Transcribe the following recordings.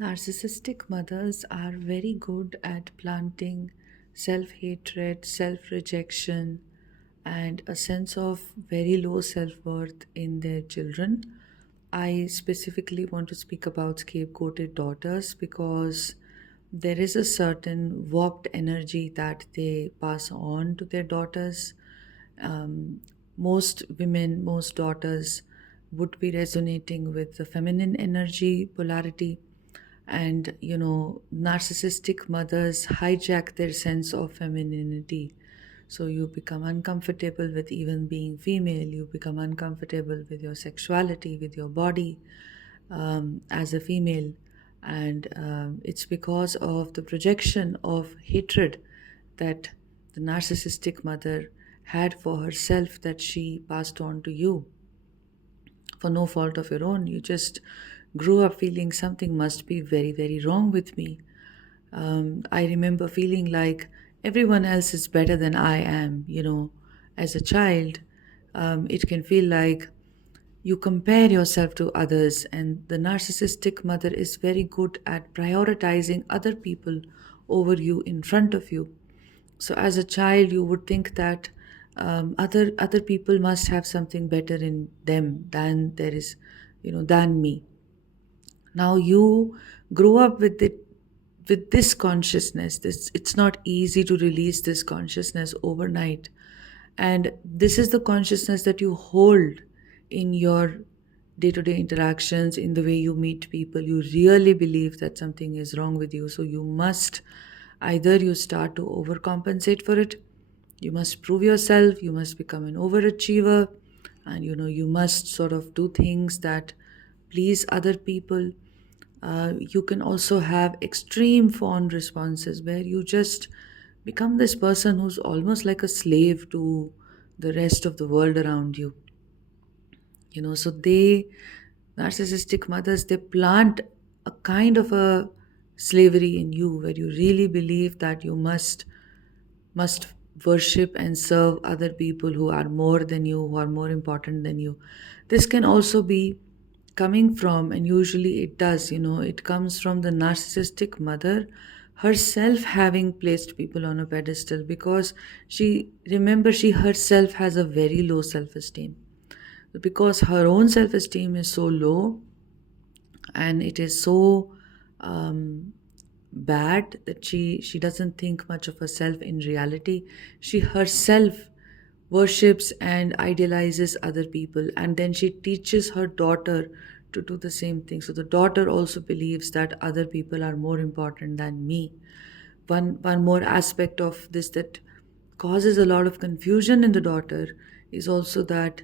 Narcissistic mothers are very good at planting self hatred, self rejection, and a sense of very low self worth in their children. I specifically want to speak about scapegoated daughters because there is a certain warped energy that they pass on to their daughters. Um, most women, most daughters would be resonating with the feminine energy polarity, and narcissistic mothers hijack their sense of femininity. So you become uncomfortable with even being female, you become uncomfortable with your sexuality, with your body, as a female. And it's because of the projection of hatred that the narcissistic mother had for herself that she passed on to you for no fault of your own. You just grew up feeling something must be very, very wrong with me. I remember feeling like everyone else is better than I am. As a child, it can feel like you compare yourself to others, and the narcissistic mother is very good at prioritizing other people over you in front of you. So as a child, you would think that other people must have something better in them than there is, than me. Now you grow up with this consciousness. This It's not easy to release this consciousness overnight, and this is the consciousness that you hold in your day-to-day interactions, in the way you meet people. You really believe that something is wrong with you, so you must either you start to overcompensate for it, you must prove yourself, you must become an overachiever, and you must sort of do things that please other people. You can also have extreme fond responses where you just become this person who's almost like a slave to the rest of the world around you. So narcissistic mothers, they plant a kind of a slavery in you where you really believe that you must worship and serve other people who are more than you, who are more important than you. This can also be coming from, and usually it does, it comes from the narcissistic mother herself having placed people on a pedestal, because she herself has a very low self esteem. Because her own self esteem is so low, and it is so um, bad that she doesn't think much of herself in reality. She herself worships and idealizes other people, and then she teaches her daughter to do the same thing. So the daughter also believes that other people are more important than me. One more aspect of this that causes a lot of confusion in the daughter is also that,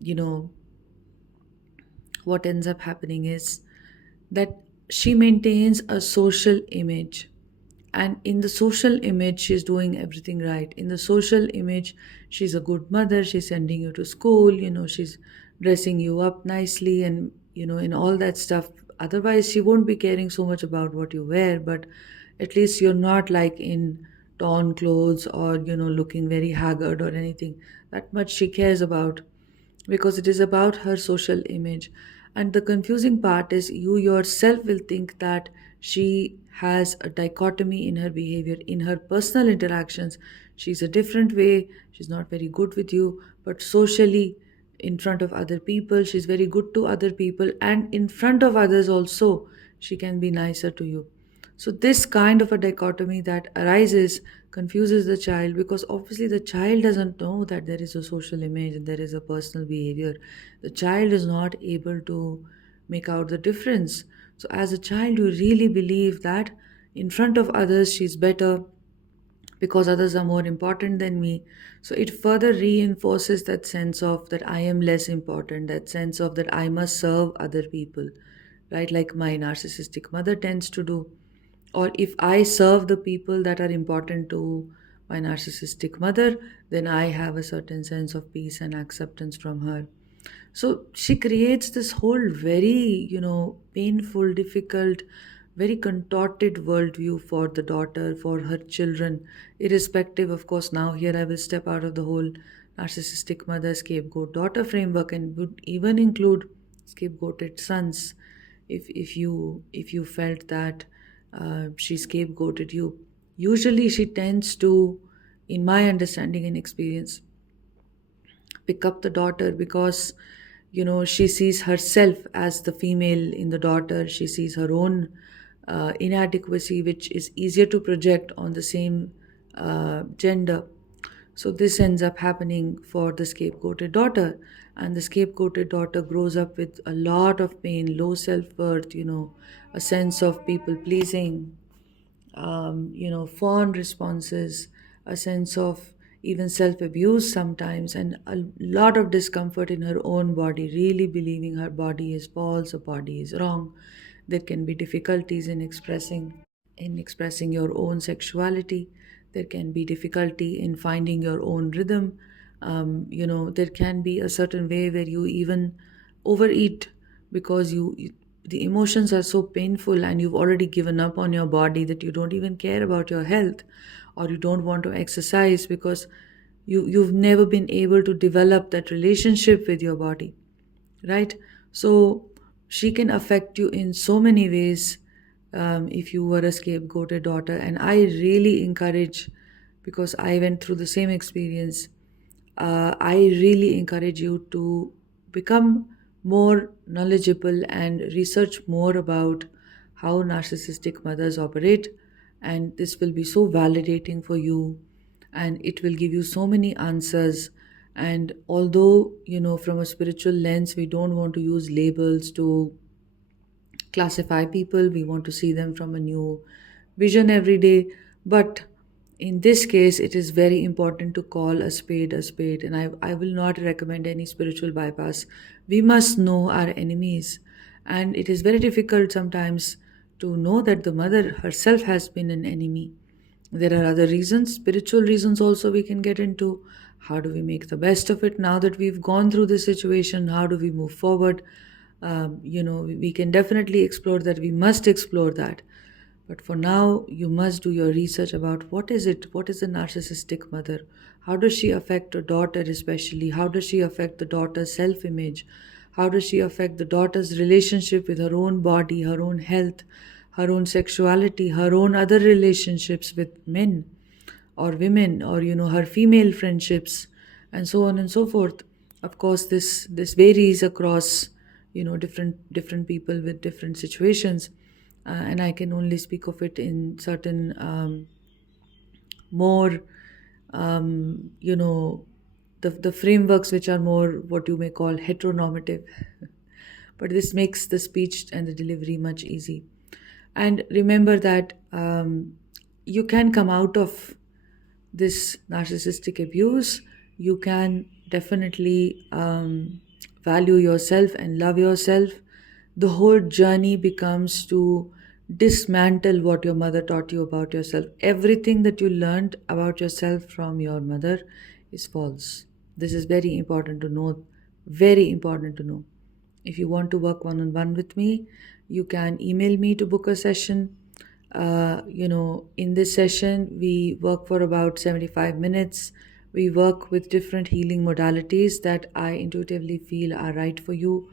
you know what ends up happening is that she maintains a social image, and in the social image she's doing everything right. In the social image, she's a good mother, she's sending you to school, she's dressing you up nicely, and in all that stuff. Otherwise she won't be caring so much about what you wear, but at least you're not like in torn clothes or looking very haggard or anything. That much she cares about, because it is about her social image. And the confusing part is you yourself will think that she has a dichotomy in her behavior, in her personal interactions. She's a different way, she's not very good with you, but socially, in front of other people, she's very good to other people, and in front of others also, she can be nicer to you. So, this kind of a dichotomy that arises confuses the child, because obviously the child doesn't know that there is a social image and there is a personal behavior. The child is not able to make out the difference. So, as a child, you really believe that in front of others she's better because others are more important than me. So it further reinforces that sense of that I am less important, that sense of that I must serve other people, right? Like my narcissistic mother tends to do. Or if I serve the people that are important to my narcissistic mother, then I have a certain sense of peace and acceptance from her. So she creates this whole very, painful, difficult, very contorted worldview for the daughter, for her children, irrespective. Of course, now here I will step out of the whole narcissistic mother, scapegoat daughter framework, and would even include scapegoated sons. if you felt that she scapegoated you. Usually she tends to, in my understanding and experience, pick up the daughter because she sees herself as the female in the daughter. She sees her own inadequacy, which is easier to project on the same gender. So this ends up happening for the scapegoated daughter, and the scapegoated daughter grows up with a lot of pain, low self-worth, a sense of people pleasing, fond responses, a sense of even self abuse sometimes, and a lot of discomfort in her own body, really believing her body is false, her body is wrong. There can be difficulties in expressing your own sexuality. There can be difficulty in finding your own rhythm. There can be a certain way where you even overeat because the emotions are so painful, and you've already given up on your body that you don't even care about your health, or you don't want to exercise because you've never been able to develop that relationship with your body, right? So she can affect you in so many ways, if you were a scapegoated daughter. And I really encourage, because I went through the same experience, I really encourage you to become more knowledgeable and research more about how narcissistic mothers operate. And this will be so validating for you, and it will give you so many answers. And although, from a spiritual lens, we don't want to use labels to classify people, we want to see them from a new vision every day. But in this case, it is very important to call a spade a spade, and I will not recommend any spiritual bypass. We must know our enemies, and it is very difficult sometimes to know that the mother herself has been an enemy. There are other reasons, spiritual reasons also, we can get into. How do we make the best of it now that we've gone through this situation? How do we move forward? We can definitely explore that. We must explore that. But for now, you must do your research about what is it? What is a narcissistic mother? How does she affect a daughter, especially? How does she affect the daughter's self image? How does she affect the daughter's relationship with her own body, her own health, her own sexuality, her own other relationships with men or women, or her female friendships, and so on and so forth. Of course, this varies across different people with different situations, and I can only speak of it in certain more the frameworks which are more what you may call heteronormative. But this makes the speech and the delivery much easy. And remember that you can come out of this narcissistic abuse. You can definitely value yourself and love yourself. The whole journey becomes to dismantle what your mother taught you about yourself. Everything that you learned about yourself from your mother is false. This is very important to know. Very important to know. If you want to work one on one with me, you can email me to book a session. In this session, we work for about 75 minutes. We work with different healing modalities that I intuitively feel are right for you.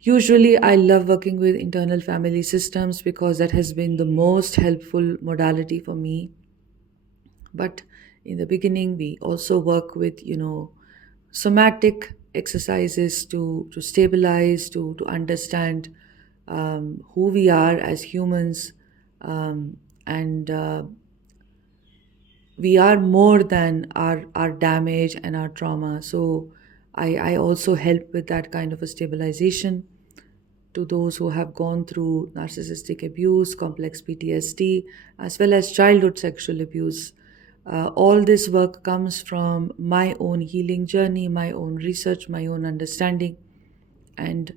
Usually, I love working with internal family systems because that has been the most helpful modality for me. But in the beginning, we also work with, somatic exercises to stabilize, to understand who we are as humans, and we are more than our damage and our trauma. So I also help with that kind of a stabilization to those who have gone through narcissistic abuse, complex PTSD, as well as childhood sexual abuse. All this work comes from my own healing journey, my own research, my own understanding. And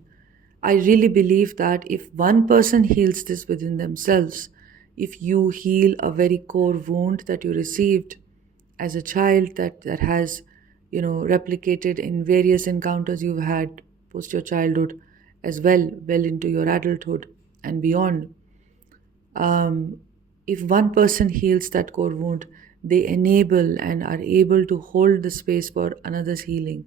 I really believe that if one person heals this within themselves, if you heal a very core wound that you received as a child that has, replicated in various encounters you've had post your childhood as well into your adulthood and beyond. If one person heals that core wound, they enable and are able to hold the space for another's healing.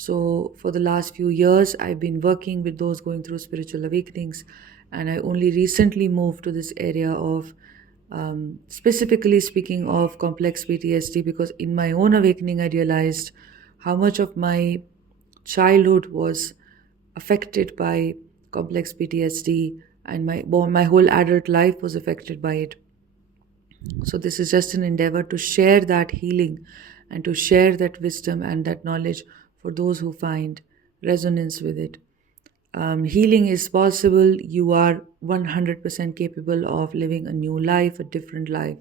So, for the last few years, I've been working with those going through spiritual awakenings, and I only recently moved to this area of specifically speaking of complex PTSD, because in my own awakening, I realized how much of my childhood was affected by complex PTSD, and my whole adult life was affected by it. So, this is just an endeavor to share that healing and to share that wisdom and that knowledge for those who find resonance with it. Healing is possible. You are 100% capable of living a new life, a different life.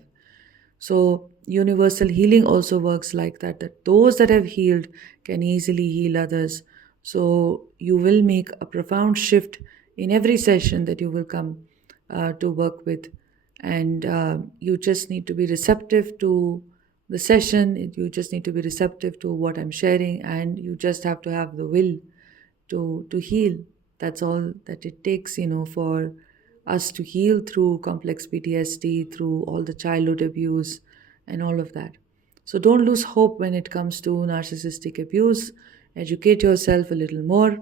So, universal healing also works like that, that those that have healed can easily heal others. So, you will make a profound shift in every session that you will come to work with. And you just need to be receptive to the session, you just need to be receptive to what I'm sharing, and you just have to have the will to heal. That's all that it takes, for us to heal through complex PTSD, through all the childhood abuse and all of that. So don't lose hope when it comes to narcissistic abuse. Educate yourself a little more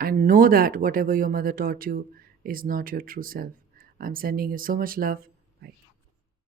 and know that whatever your mother taught you is not your true self. I'm sending you so much love.